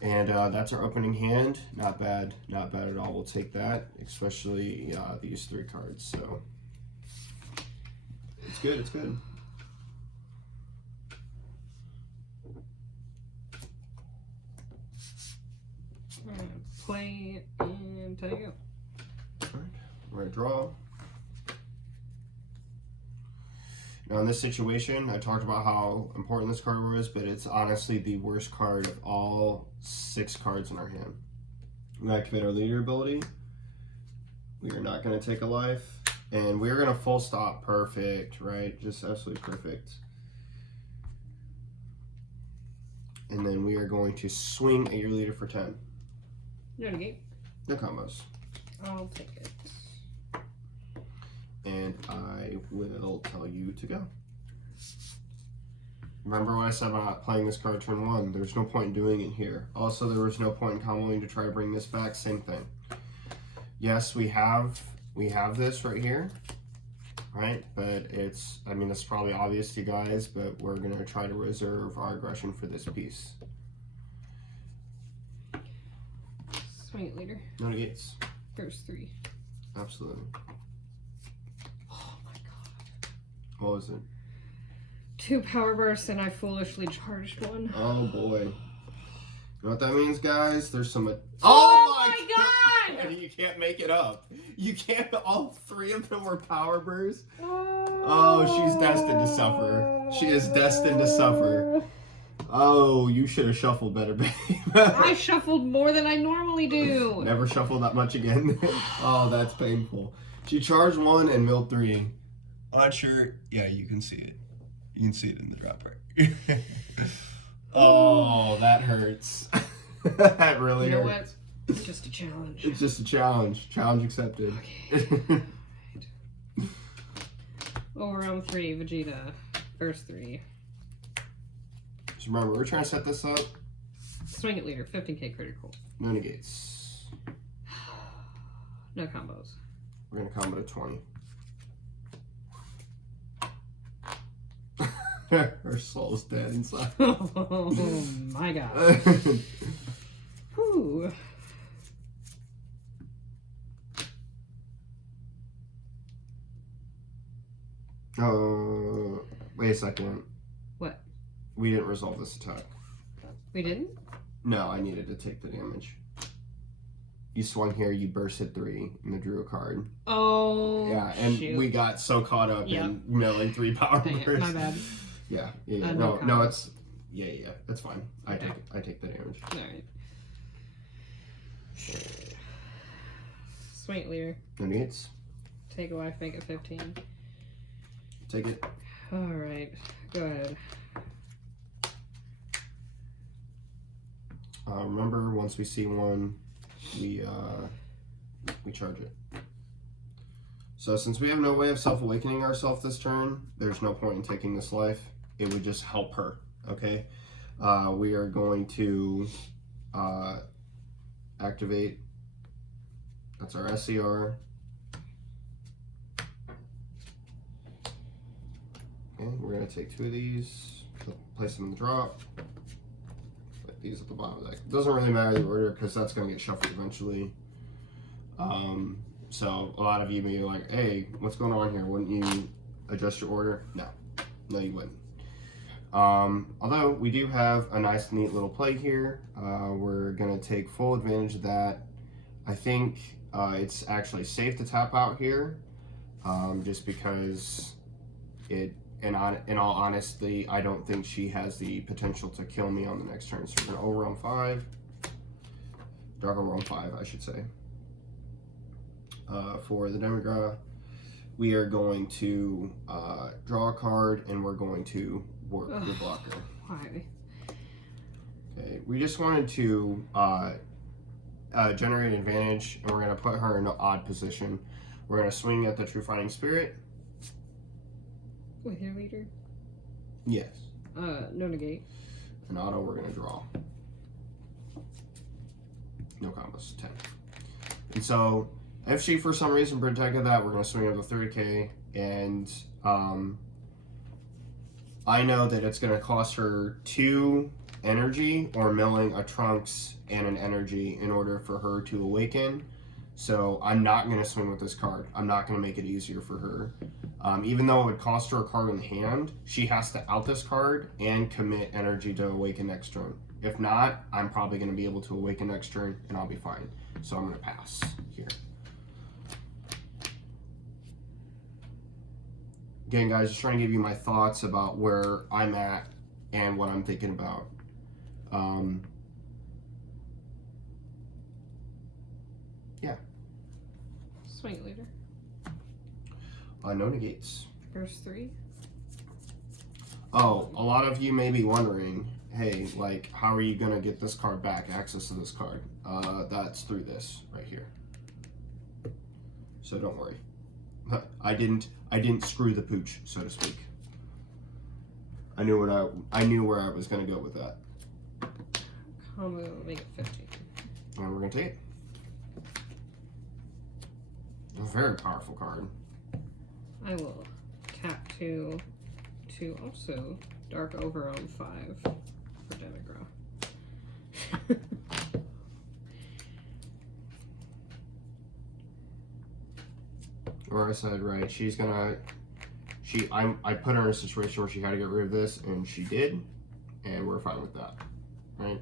And that's our opening hand. Not bad. Not bad at all. We'll take that, especially these 3 cards. So it's good. It's good. Play and tell you go. Alright, we're going to draw. Now in this situation, I talked about how important this card was, but it's honestly the worst card of all 6 cards in our hand. We activate our leader ability. We are not going to take a life. And we're going to full stop perfect, right? Just absolutely perfect. And then we are going to swing at your leader for 10. No negate. No combos. I'll take it. And I will tell you to go. Remember what I said about playing this card turn 1. There's no point in doing it here. Also, there was no point in comboing to try to bring this back. Same thing. Yes, we have this right here, right? But it's, I mean, it's probably obvious to you guys, but we're going to try to reserve our aggression for this piece. Swing it later. No negates. First 3. Absolutely. Oh my god. What was it? 2 power bursts and I foolishly charged 1. Oh boy. You know what that means, guys? There's some... Oh my god! You can't make it up. You can't... All 3 of them were power bursts. Oh, she's destined to suffer. She is destined to suffer. Oh, you should have shuffled better, babe. I shuffled more than I normally do. Never shuffle that much again. Oh, that's painful. She charged 1 and milled 3. Not sure. Yeah, you can see it. You can see it in the drop right. Oh, that hurts. That really hurts. You know what? It's just a challenge. It's just a challenge. Challenge accepted. Okay. Round 3, Vegeta. First 3. Just remember, we're trying to set this up. Swing it leader, 15k critical. No negates. No combos. We're going to combo to 20. Her soul's dead inside. Oh my god. Whew. Wait a second. What? We didn't resolve this attack. We didn't? No, I needed to take the damage. You swung here, you bursted 3, and drew a card. Oh, yeah, and shoot. We got so caught up in milling 3 power bursts. My bad. Yeah. No, it's it's fine. I take the damage. All right. Swing it, leader. No needs. Take a life, make it 15. Take it. All right, go ahead. Remember, once we see one, we we charge it. So since we have no way of self-awakening ourselves this turn, there's no point in taking this life. It would just help her, okay? We are going to activate, that's our SCR. Okay, we're gonna take 2 of these, place them in the drop. Put these at the bottom of the deck. It doesn't really matter the order because that's gonna get shuffled eventually. So a lot of you may be like, hey, what's going on here? Wouldn't you adjust your order? No, you wouldn't. Although we do have a nice neat little play here. We're gonna take full advantage of that. I think it's actually safe to tap out here, just because in all honesty, I don't think she has the potential to kill me on the next turn. So we're gonna overwhelm 5, dark overwhelm 5, I should say. For the demi-gras, we are going to draw a card and we're going to work the blocker. Why? Okay, we just wanted to generate advantage, and we're going to put her in an odd position. We're going to swing at the True Fighting Spirit. With your leader? Yes. No negate. An auto, we're going to draw. No combos, 10. And so, if she for some reason protected that, we're going to swing at the 30k, and I know that it's going to cost her 2 energy or milling a Trunks and an energy in order for her to awaken. So I'm not going to swing with this card. I'm not going to make it easier for her. Even though it would cost her a card in the hand, she has to out this card and commit energy to awaken next turn. If not, I'm probably going to be able to awaken next turn and I'll be fine. So I'm going to pass here. Again, guys, just trying to give you my thoughts about where I'm at and what I'm thinking about. Yeah. Swing it leader. No negates. Burst 3. Oh, a lot of you may be wondering, hey, like, how are you gonna get this card back, access to this card? That's through this right here. So don't worry. I didn't screw the pooch, so to speak. I knew where I was gonna go with that. Combo, make it 15. And we're gonna take it. A very powerful card. I will cap 2 to also dark overwhelm 5 for demi-gras. Or I said, right, she's gonna, I put her in a situation where she had to get rid of this, and she did, and we're fine with that, right?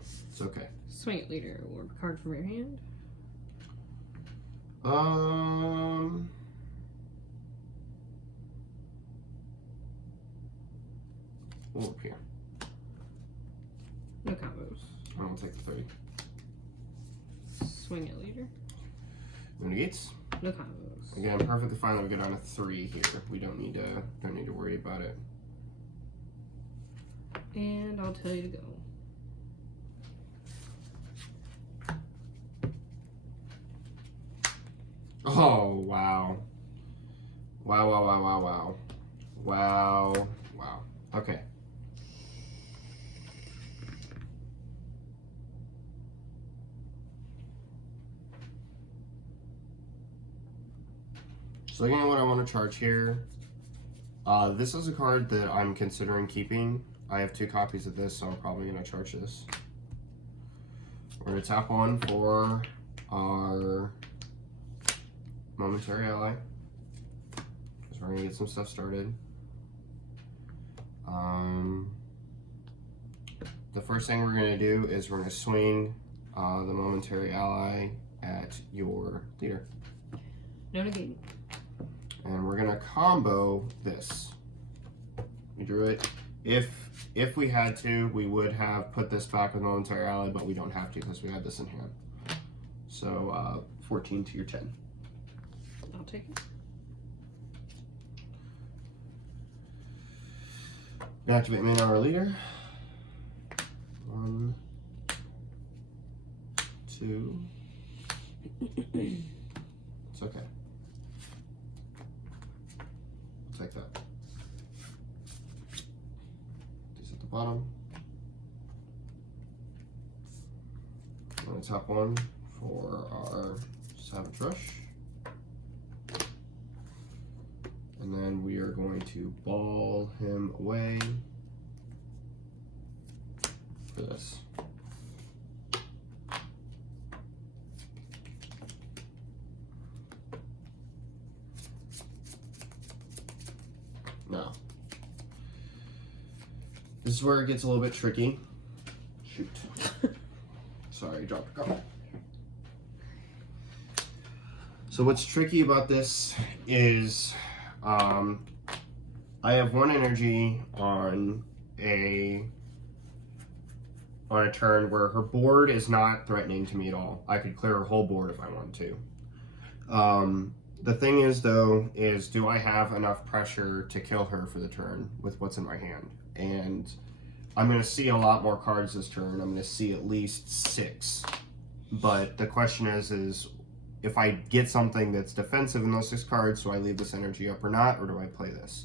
It's okay. Swing it leader, warp card from your hand. We'll up here. No combos. I don't take the 30. Swing it leader. No negates. No combos. Again, perfectly fine that we get on a 3 here. We don't need to worry about it. And I'll tell you to go. Oh, wow. Wow. Okay. So looking at what I want to charge here, this is a card that I'm considering keeping. I have 2 copies of this, so I'm probably going to charge this. We're going to tap 1 for our Momentary Ally, because we're going to get some stuff started. The first thing we're going to do is we're going to swing the Momentary Ally at your leader. No negate. And we're going to combo this. We drew it. If we had to, we would have put this back with Momentary Ally, but we don't have to because we had this in hand. So 14 to your 10. I'll take it. Activate main hour leader. 1, 2, It's okay. I'll take that. These at the bottom. And the top one for our Savage Rush. And then we are going to ball him away for this. Now, this is where it gets a little bit tricky. Shoot. Sorry, I dropped a card. So what's tricky about this is I have one energy on a turn where her board is not threatening to me at all. I could clear her whole board if I want to. The thing is, though, is do I have enough pressure to kill her for the turn with what's in my hand? And I'm going to see a lot more cards this turn. I'm going to see at least 6. But the question is if I get something that's defensive in those 6 cards, do I leave this energy up or not, or do I play this?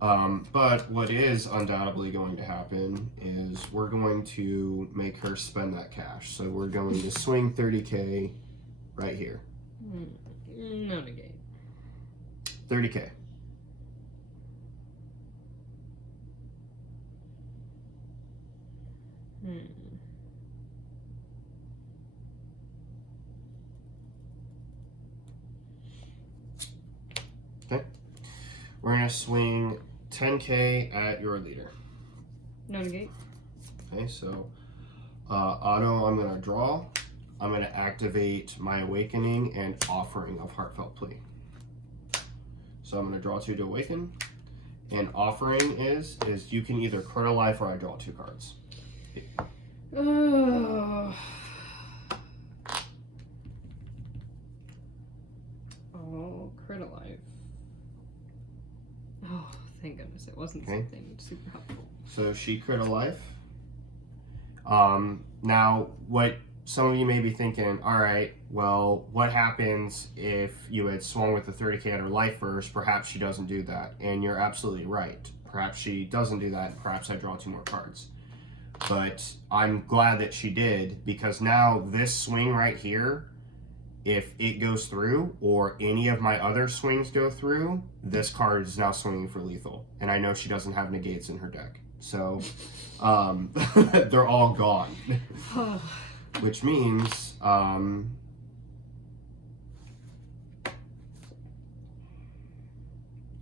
But what is undoubtedly going to happen is we're going to make her spend that cash. So we're going to swing 30K right here. No negate. 30K. Okay. We're going to swing 10K at your leader. No negate. Okay, so auto, I'm going to draw. I'm going to activate my Awakening and Offering of Heartfelt Plea. So I'm going to draw 2 to awaken. And Offering is you can either crit a life or I draw 2 cards. Oh, crit alive. Oh, thank goodness it wasn't something super helpful. So she crit a life. Now, what some of you may be thinking, all right, well, what happens if you had swung with the 30K at her life first? Perhaps she doesn't do that. And you're absolutely right. Perhaps she doesn't do that, and perhaps I draw 2 more cards. But I'm glad that she did, because now this swing right here, if it goes through or any of my other swings go through, this card is now swinging for lethal. And I know she doesn't have negates in her deck. So they're all gone. Which means I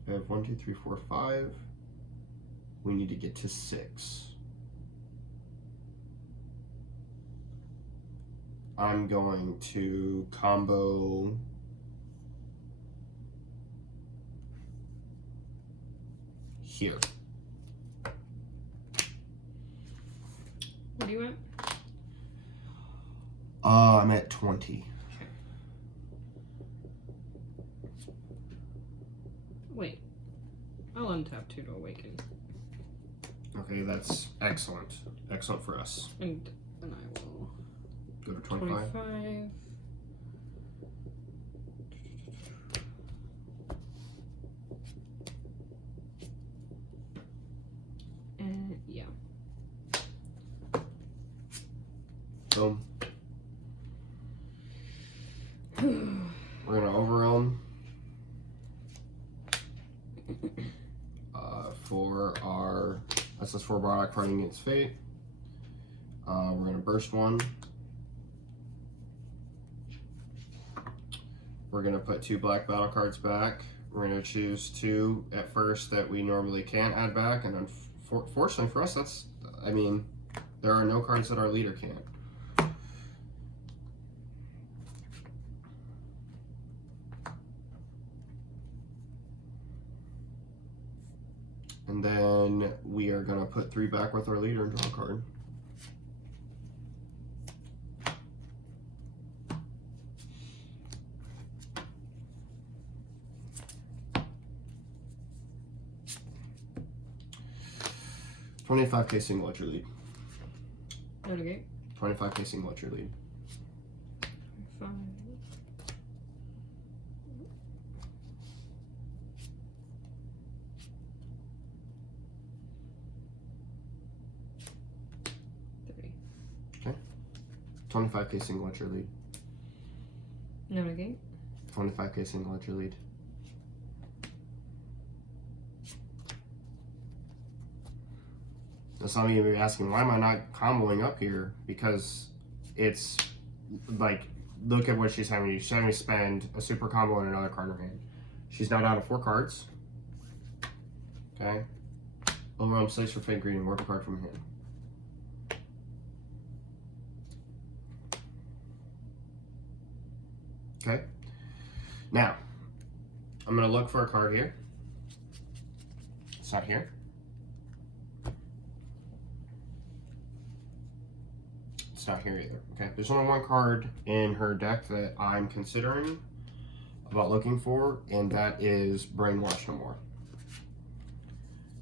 have 1, 2, 3, 4, 5. We need to get to 6. I'm going to combo here. What do you want? I'm at 20. Wait. I'll untap 2 to awaken. Okay, that's excellent. Excellent for us. And then I will go to 25. 25. And yeah. Boom. We're gonna overwhelm for our SS4 Bardock fighting against fate. We're gonna burst 1. We're gonna put 2 black battle cards back. We're gonna choose 2 at first that we normally can't add back, and unfortunately for us, that's, I mean, there are no cards that our leader can't. And then we are going to put 3 back with our leader and draw a card. $25K single at your lead. Okay. 25K single at your lead. Three. Okay. 25k single at your lead. No negate. 25k single at your lead. Now some of you may be asking, why am I not comboing up here? Because it's like, look at what she's having to do. She's having to spend a super combo and another card in her hand. She's now down to 4 cards. Okay. Overwhelm 6 for Fake Green and work a card from hand. Okay. Now, I'm going to look for a card here. It's not here. It's not here either. Okay. There's only one card in her deck that I'm considering about looking for, and that is Brainwash No More.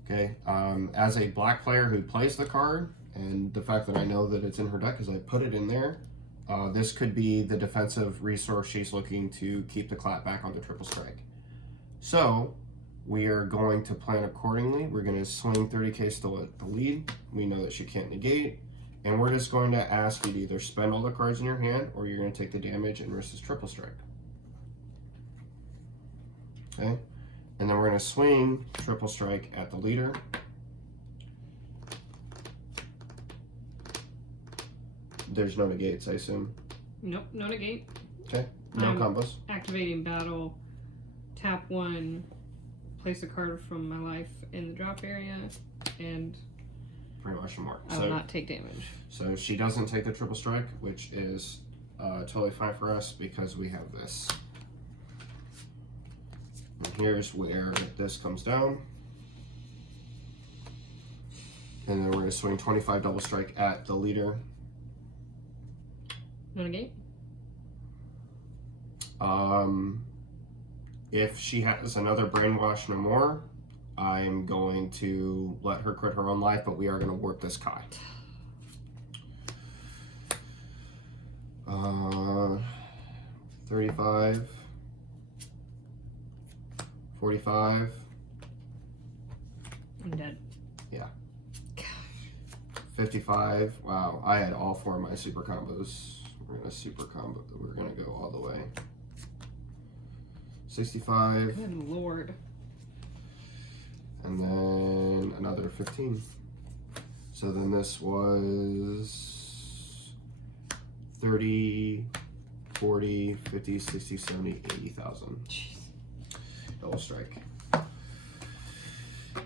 Okay. As a black player who plays the card, and the fact that I know that it's in her deck is I put it in there. This could be the defensive resource she's looking to keep the clap back on the triple strike. So we are going to plan accordingly. We're going to swing 30k still at the lead. We know that she can't negate. And we're just going to ask you to either spend all the cards in your hand or you're going to take the damage and risk this triple strike. Okay? And then we're going to swing triple strike at the leader. There's no negates, I assume. Nope, no negate. Okay, no combos. Activating battle, tap 1, place a card from my life in the drop area, and Pretty much a mark. I will not take damage. So she doesn't take the triple strike, which is totally fine for us because we have this. And here's where this comes down. And then we're going to swing 25 double strike at the leader. No negate? If she has another Brainwash No More, I'm going to let her quit her own life, but we are going to warp this Kai. 35, 45. I'm dead. Yeah. 55. Wow, I had all 4 of my super combos. We're going to super combo. We're going to go all the way. 65. Good lord. And then another 15. So then this was 30, 40, 50, 60, 70, 80,000. Jeez. Double strike.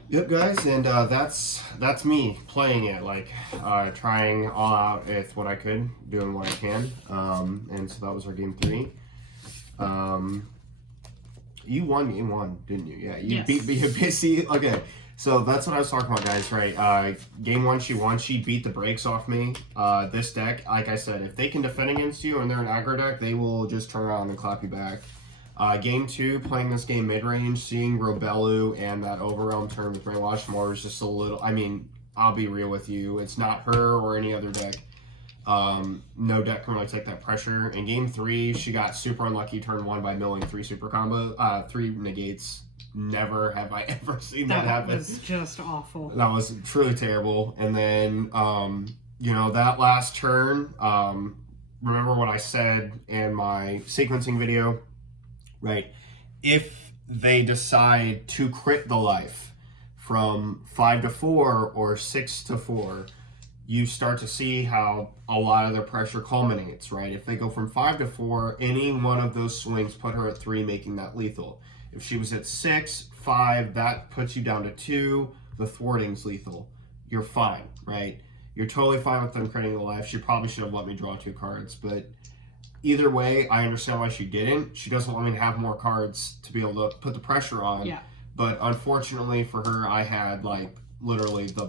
Yep, guys, and that's me playing it, like trying all out with what I could, doing what I can, and so that was our game 3. You won game 1, didn't you? Yeah, you beat me. See, okay, so that's what I was talking about, guys. Right? Game 1, she won. She beat the brakes off me. This deck, like I said, if they can defend against you and they're an aggro deck, they will just turn around and clap you back. Game 2, playing this game mid-range, seeing Robelu and that overwhelm turn with Brainwash No More was just a little, I mean, I'll be real with you. It's not her or any other deck. No deck can really take that pressure. In Game 3, she got super unlucky turn 1 by milling 3 super combo, 3 negates. Never have I ever seen that happen. That was just awful. That was truly terrible. And then, you know, that last turn, remember what I said in my sequencing video? Right, if they decide to crit the life from 5 to 4 or 6 to 4, you start to see how a lot of their pressure culminates, right? If they go from 5 to 4, any one of those swings put her at 3, making that lethal. If she was at 6, 5, that puts you down to 2, the thwarting's lethal. You're fine, right? You're totally fine with them critting the life. She probably should have let me draw 2 cards, but either way, I understand why she didn't. She doesn't want me to have more cards to be able to put the pressure on. Yeah. But unfortunately for her, I had like literally the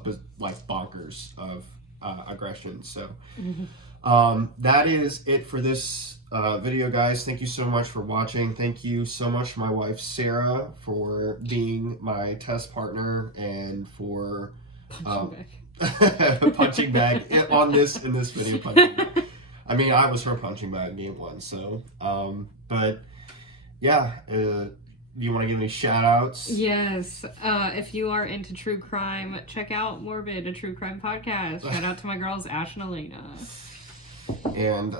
bonkers of aggression. So that is it for this video, guys. Thank you so much for watching. Thank you so much for my wife Sarah for being my test partner and for punching back on in this video. I mean, I was her punching bag in game 1, so. But, yeah, do you want to give any shout outs? Yes. If you are into true crime, check out Morbid, a true crime podcast. Shout out to my girls, Ash and Elena. And,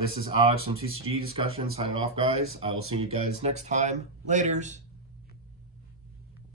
this is Alex from TCG Discussion signing off, guys. I will see you guys next time. Laters.